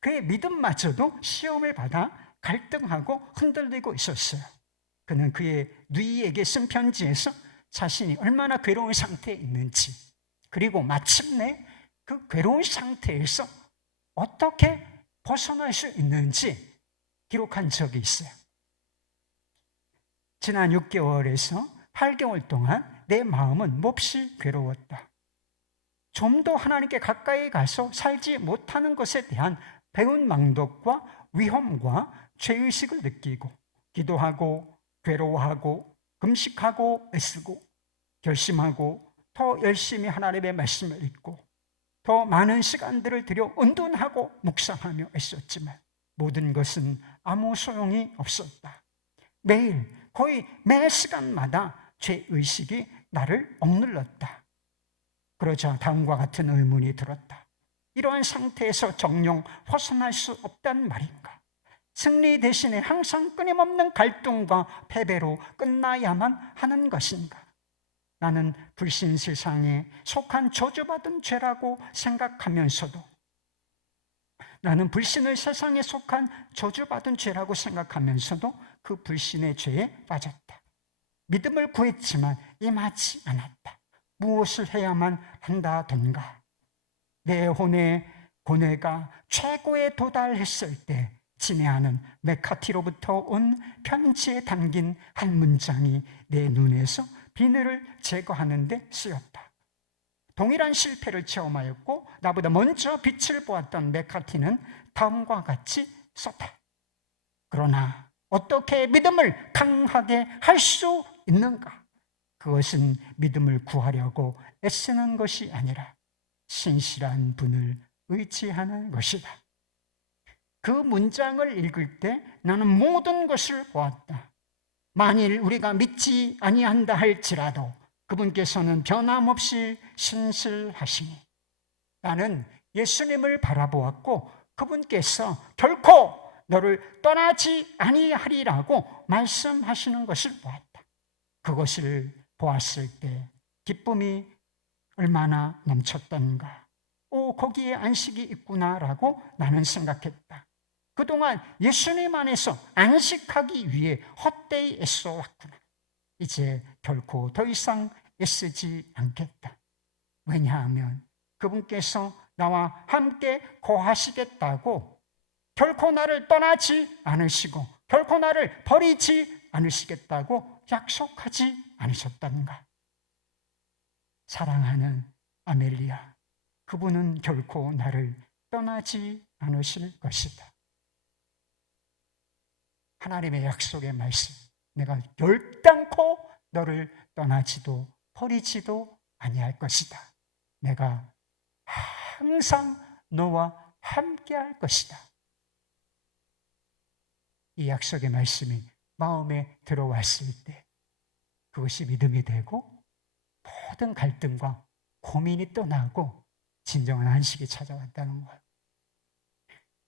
그의 믿음마저도 시험을 받아 갈등하고 흔들리고 있었어요. 그는 그의 누이에게 쓴 편지에서 자신이 얼마나 괴로운 상태에 있는지, 그리고 마침내 그 괴로운 상태에서 어떻게 벗어날 수 있는지 기록한 적이 있어요. 지난 6개월에서 8개월 동안 내 마음은 몹시 괴로웠다. 좀 더 하나님께 가까이 가서 살지 못하는 것에 대한 배은망덕과 위험과 죄의식을 느끼고 기도하고 괴로워하고 금식하고 애쓰고 결심하고 더 열심히 하나님의 말씀을 읽고 더 많은 시간들을 들여 은둔하고 묵상하며 애썼지만 모든 것은 아무 소용이 없었다. 매일 거의 매 시간마다 죄의식이 나를 억눌렀다. 그러자 다음과 같은 의문이 들었다. 이러한 상태에서 정녕 벗어날 수 없단 말인가? 승리 대신에 항상 끊임없는 갈등과 패배로 끝나야만 하는 것인가? 나는 불신 세상에 속한 저주받은 죄라고 생각하면서도 나는 불신을 세상에 속한 저주받은 죄라고 생각하면서도 그 불신의 죄에 빠졌다. 믿음을 구했지만 임하지 않았다. 무엇을 해야만 한다던가. 내 혼의 고뇌가 최고에 도달했을 때 진해하는 메카티로부터 온 편지에 담긴 한 문장이 내 눈에서 비늘을 제거하는 데 쓰였다. 동일한 실패를 체험하였고 나보다 먼저 빛을 보았던 메카티는 다음과 같이 썼다. 그러나 어떻게 믿음을 강하게 할 수 있는가? 그것은 믿음을 구하려고 애쓰는 것이 아니라 신실한 분을 의지하는 것이다. 그 문장을 읽을 때 나는 모든 것을 보았다. 만일 우리가 믿지 아니한다 할지라도 그분께서는 변함없이 신실하시니 나는 예수님을 바라보았고 그분께서 결코 너를 떠나지 아니하리라고 말씀하시는 것을 보았다. 그것을 보았을 때 기쁨이 얼마나 넘쳤던가. 오, 거기에 안식이 있구나라고 나는 생각했다. 그동안 예수님 안에서 안식하기 위해 헛되이 애써왔구나. 이제 결코 더 이상 애쓰지 않겠다. 왜냐하면 그분께서 나와 함께 거하시겠다고 결코 나를 떠나지 않으시고 결코 나를 버리지 않으시겠다고 약속하지 않으셨던가. 사랑하는 아멜리아, 그분은 결코 나를 떠나지 않으실 것이다. 하나님의 약속의 말씀, 내가 결단코 너를 떠나지도 버리지도 아니할 것이다. 내가 항상 너와 함께할 것이다. 이 약속의 말씀이 마음에 들어왔을 때 그것이 믿음이 되고 모든 갈등과 고민이 떠나고 진정한 안식이 찾아왔다는 거예요.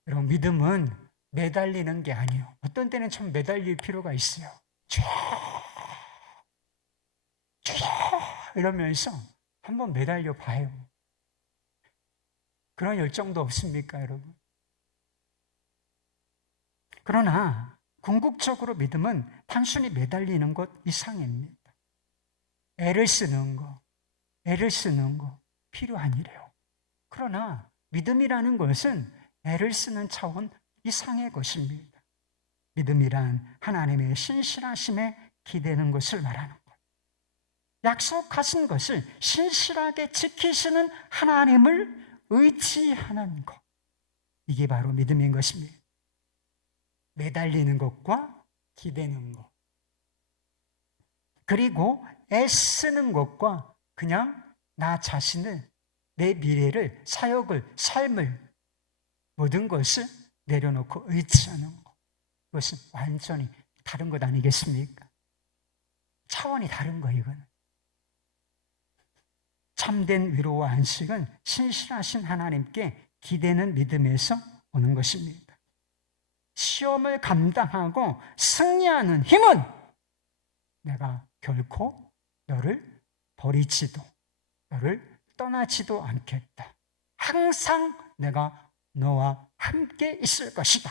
여러분, 믿음은 매달리는 게 아니에요. 어떤 때는 좀 매달릴 필요가 있어요. 쫙 이러면서 한번 매달려 봐요. 그런 열정도 없습니까, 여러분? 그러나 궁극적으로 믿음은 단순히 매달리는 것 이상입니다. 애를 쓰는 거 필요한 일이에요. 그러나 믿음이라는 것은 애를 쓰는 차원 이상의 것입니다. 믿음이란 하나님의 신실하심에 기대는 것을 말하는 것. 약속하신 것을 신실하게 지키시는 하나님을 의지하는 것. 이게 바로 믿음인 것입니다. 매달리는 것과 기대는 것. 그리고 애쓰는 것과 그냥 나 자신을, 내 미래를, 사역을, 삶을, 모든 것을 내려놓고 의지하는 것. 그것은 완전히 다른 것 아니겠습니까? 차원이 다른 거예요, 이거는. 참된 위로와 안식은 신실하신 하나님께 기대는 믿음에서 오는 것입니다. 시험을 감당하고 승리하는 힘은 내가 결코 너를 버리지도 너를 떠나지도 않겠다. 항상 내가 너와 함께 있을 것이다.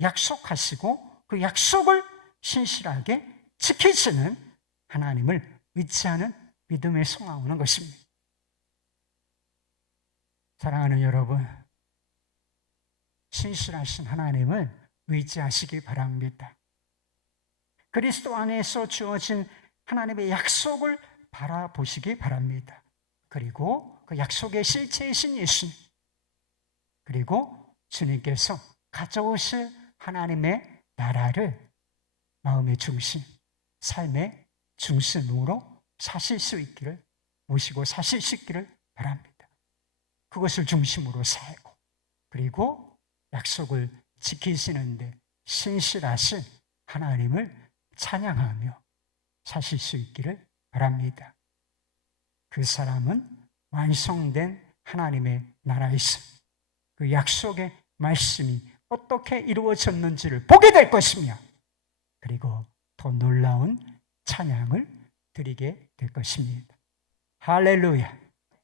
약속하시고 그 약속을 신실하게 지키시는 하나님을 의지하는 믿음에 성화하는 것입니다. 사랑하는 여러분, 신실하신 하나님을 의지하시기 바랍니다. 그리스도 안에서 주어진 하나님의 약속을 바라보시기 바랍니다. 그리고 그 약속의 실체이신 예수님, 그리고 주님께서 가져오실 하나님의 나라를 마음의 중심, 삶의 중심으로 사실 수 있기를, 모시고 사실 수 있기를 바랍니다. 그것을 중심으로 살고, 그리고 약속을 지키시는데 신실하신 하나님을 찬양하며 사실 수 있기를 바랍니다. 그 사람은 완성된 하나님의 나라에서 그 약속의 말씀이 어떻게 이루어졌는지를 보게 될 것이며, 그리고 더 놀라운 찬양을 드리게 될 것입니다. 할렐루야!